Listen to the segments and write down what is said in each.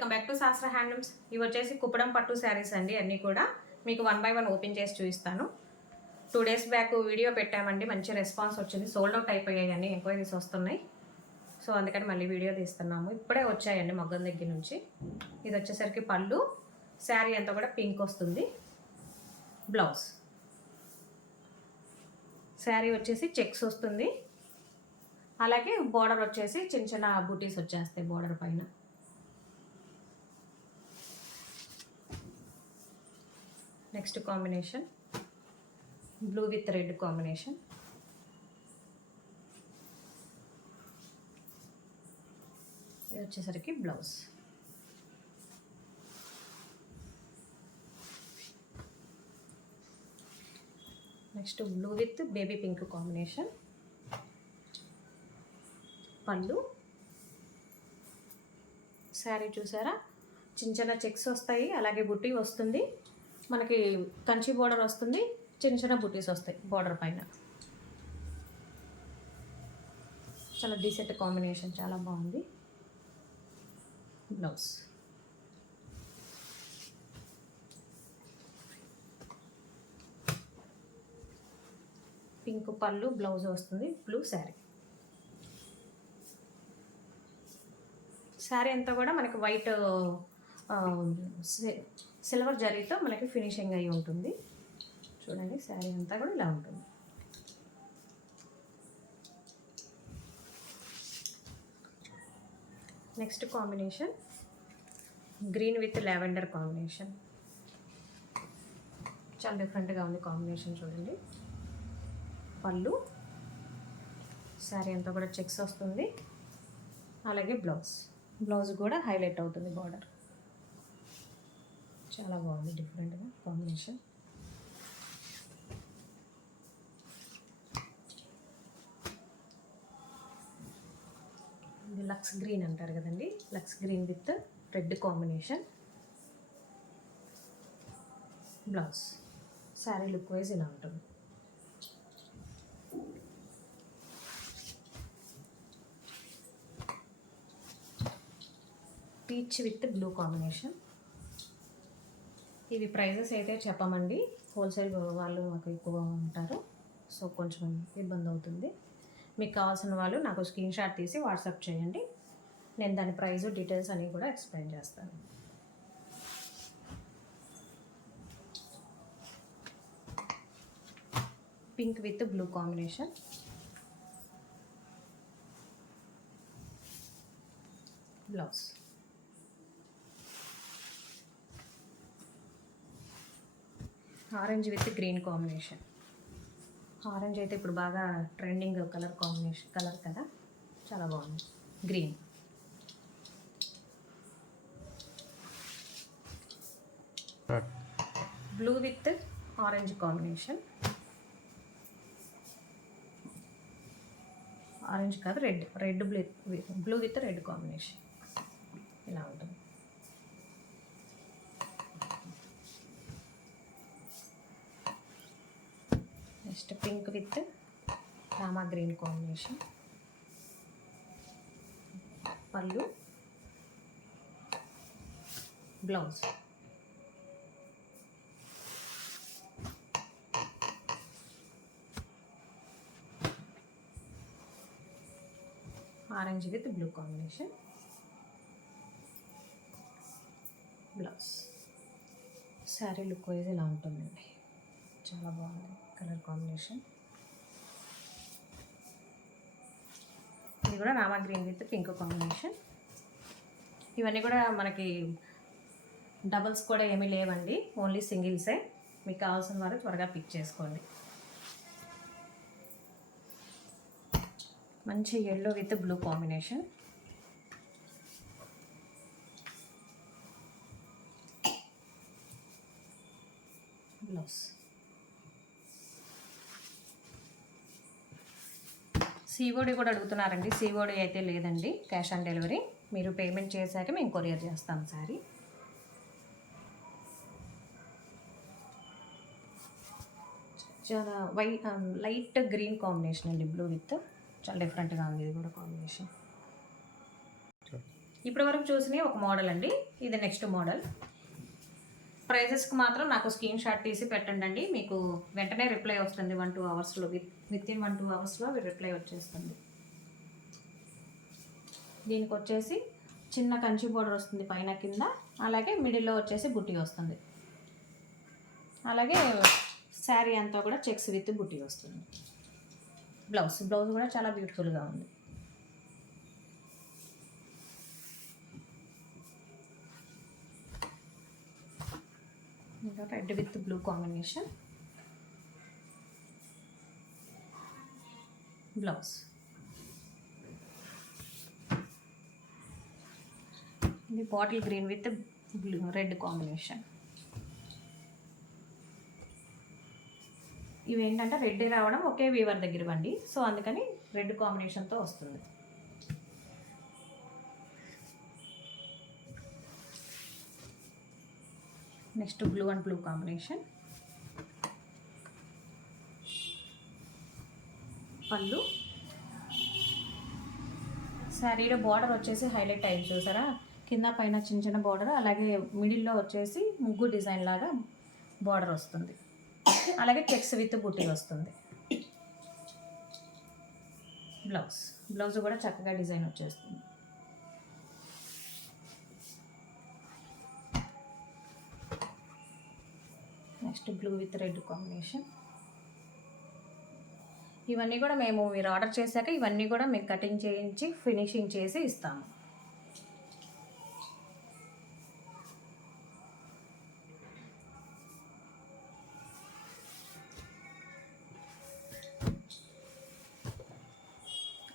Welcome back to శాస్త్ర హ్యాండ్లూమ్స్. ఇవి వచ్చేసి కుప్పడం పట్టు శారీస్ అండి. అన్నీ కూడా మీకు 1 by 1 ఓపెన్ చేసి చూపిస్తాను. 2 days బ్యాక్ వీడియో పెట్టామండి, మంచి రెస్పాన్స్ వచ్చింది. సోల్డ్ అవుట్ అయిపోయాయి అన్ని, ఎంక్వైరీస్ వస్తున్నాయి. సో అందుకని మళ్ళీ వీడియో తీస్తున్నాము. ఇప్పుడే వచ్చాయండి మగ్గం దగ్గర నుంచి. ఇది వచ్చేసరికి పళ్ళు, శారీ అంతా కూడా పింక్ వస్తుంది. బ్లౌజ్ శారీ వచ్చేసి చెక్స్ వస్తుంది. అలాగే బోర్డర్ వచ్చేసి చిన్న చిన్న బూటీస్ వచ్చేస్తాయి బోర్డర్ పైన. Next combination blue with red combination. ఇది వచ్చేసరికి blouse. Next blue with baby pink combination. పళ్ళు, శారీ చూసారా చిన్న చిన్న చెక్స్ వస్తాయి, అలాగే బుట్టి వస్తుంది. మనకి కంచి బోర్డర్ వస్తుంది, చిన్న చిన్న బుట్టీస్ వస్తాయి బోర్డర్ పైన. చాలా డీసెంట్ కాంబినేషన్, చాలా బాగుంది. బ్లౌజ్ పింక్ పళ్ళు, బ్లౌజ్ వస్తుంది. బ్లూ శారీ. శారీ అంతా కూడా మనకి వైట్ సిల్వర్ జరీతో మనకి ఫినిషింగ్ అయి ఉంటుంది. చూడండి శారీ అంతా కూడా ఇలా ఉంటుంది. Next combination green with lavender combination. చాలా డిఫరెంట్గా ఉంది కాంబినేషన్. చూడండి పళ్ళు, శారీ అంతా కూడా చెక్స్ వస్తుంది. అలాగే బ్లౌజ్ కూడా హైలైట్ అవుతుంది బార్డర్. చాలా బాగుంది డిఫరెంట్గా కాంబినేషన్. ఇది లక్స్ గ్రీన్ అంటారు కదండి, lux green with red combination. Blouse sari look wise ఇలా ఉంటుంది. Peach with blue combination. ఇవి ప్రైజెస్ అయితే చెప్పమండి, హోల్సేల్ వాళ్ళు మాకు ఎక్కువ ఉంటారు, సో కొంచెం ఇబ్బంది అవుతుంది. మీకు కావాల్సిన వాళ్ళు నాకు స్క్రీన్ షాట్ తీసి వాట్సాప్ చేయండి, నేను దాని ప్రైస్ డీటెయిల్స్ అన్నీ కూడా ఎక్స్ప్లెయిన్ చేస్తాను. Pink with blue combination. Blouse orange with green combination. Orange అయితే ఇప్పుడు బాగా ట్రెండింగ్ కలర్ కదా, చాలా బాగుంది. Green, blue with orange combination. Orange కాదు, red blue with red combination ఇలా ఉంటుంది. Next pink with rama green combination. పళ్ళు, blouse. Orange with blue combination. Blouse. Sari look wise ఇలా ఉంటుందండి, చాలా బాగుంది కలర్ కాంబినేషన్. ఇది కూడా rama green with pink combination. ఇవన్నీ కూడా మనకి డబల్స్ కూడా ఏమీ లేవండి, ఓన్లీ సింగిల్సే. మీకు కావాల్సిన వారు త్వరగా పిక్ చేసుకోండి. మంచి yellow with blue combination. Blouse. COD కూడా అడుగుతున్నారండి, సిఓడి అయితే లేదండి, క్యాష్ ఆన్ డెలివరీ. మీరు పేమెంట్ చేశాక మేము కొరియర్ చేస్తాం శారీ. చాలా లైట్ గ్రీన్ కాంబినేషన్ అండి, బ్లూ విత్ చాలా డిఫరెంట్గా ఉంది ఇది కూడా కాంబినేషన్. ఇప్పటి వరకు చూసినవి ఒక మోడల్ అండి, ఇది నెక్స్ట్ మోడల్. ప్రైజెస్కి మాత్రం నాకు స్క్రీన్ షాట్ తీసి పెట్టండి అండి, మీకు వెంటనే రిప్లై వస్తుంది. 1-2 అవర్స్లో, విత్ ఇన్ 1-2 అవర్స్లో రిప్లై వచ్చేస్తుంది. దీనికి వచ్చేసి చిన్న కంచి బోర్డర్ వస్తుంది పైన కింద, అలాగే మిడిల్లో వచ్చేసి బుట్టి వస్తుంది. అలాగే శారీ అంతా కూడా చెక్స్ విత్ బుట్టి వస్తుంది. బ్లౌజ్ కూడా చాలా బ్యూటిఫుల్గా ఉంది. ఇంకా red with blue combination blouse. ఇది bottle green with blue red combination. ఇవి ఏంటంటే రెడ్ రావడం ఒకే వీవర్ దగ్గర ఇవ్వండి, సో అందుకని రెడ్ కాంబినేషన్తో వస్తుంది. Next blue and blue combination. పళ్ళు. శారీలో బార్డర్ వచ్చేసి హైలైట్ అయ్యి చూసారా, కింద పైన చిన్న చిన్న బార్డర్, అలాగే మిడిల్లో వచ్చేసి ముగ్గు డిజైన్ లాగా బార్డర్ వస్తుంది. అలాగే చెక్స్ విత్ బుట్టి వస్తుంది. బ్లౌజ్ కూడా చక్కగా డిజైన్ వచ్చేస్తుంది. Next blue with red combination. ఇవన్నీ కూడా మీరు ఆర్డర్ చేశాక ఇవన్నీ కూడా మీకు కటింగ్ చేయించి ఫినిషింగ్ చేసి ఇస్తాము.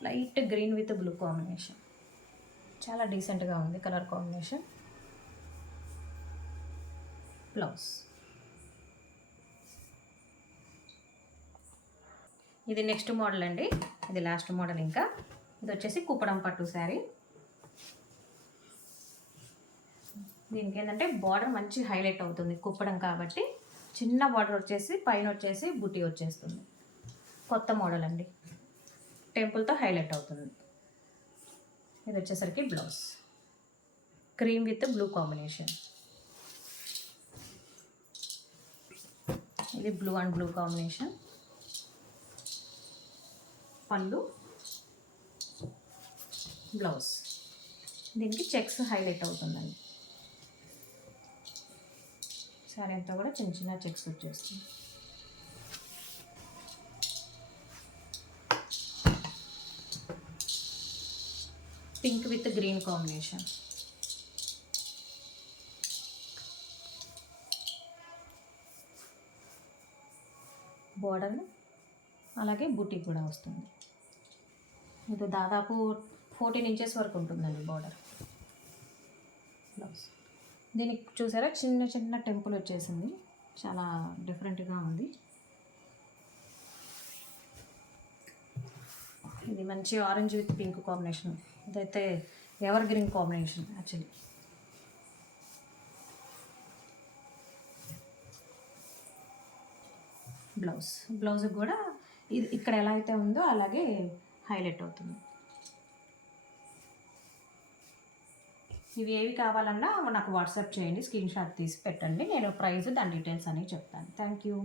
Light green with blue combination, చాలా డీసెంట్గా ఉంది కలర్ కాంబినేషన్. బ్లౌజ్. ఇది నెక్స్ట్ మోడల్ అండి, ఇది లాస్ట్ మోడల్. ఇంకా ఇది వచ్చేసి కుప్పడం పట్టు శారీ. దీనికి ఏంటంటే బార్డర్ మంచి హైలైట్ అవుతుంది, కుప్పడం కాబట్టి చిన్న బార్డర్ వచ్చేసి పైన వచ్చేసి బుట్టి వచ్చేస్తుంది. కొత్త మోడల్ అండి, టెంపుల్తో హైలైట్ అవుతుంది. ఇది వచ్చేసరికి blouse cream with blue combination. ఇది బ్లూ అండ్ బ్లూ కాంబినేషన్. పళ్ళు, బ్లౌజ్. దీనికి చెక్స్ హైలైట్ అవుతుందండి. శారీ అంతా కూడా చిన్న చిన్న చెక్స్ వచ్చేస్తుంది. Pink with green combination. Border అలాగే బూటీ కూడా వస్తుంది. ఇది దాదాపు 14 ఇంచెస్ వరకు ఉంటుందండి బోర్డర్. బ్లౌజ్. దీనికి చూసారా చిన్న చిన్న టెంపుల్ వచ్చేసింది, చాలా డిఫరెంట్గా ఉంది. ఇది మంచి ఆరెంజ్ విత్ పింక్ కాంబినేషన్. ఇదైతే ever green combination actually. Blouse కూడా ఇది ఇక్కడ ఎలా అయితే ఉందో అలాగే హైలైట్ అవుతుంది. ఇవి ఏవి కావాలన్నా నాకు వాట్సాప్ చేయండి, స్క్రీన్ షాట్ తీసి పెట్టండి, నేను ప్రైస్ దాని డీటెయిల్స్ అనేవి చెప్తాను. Thank you.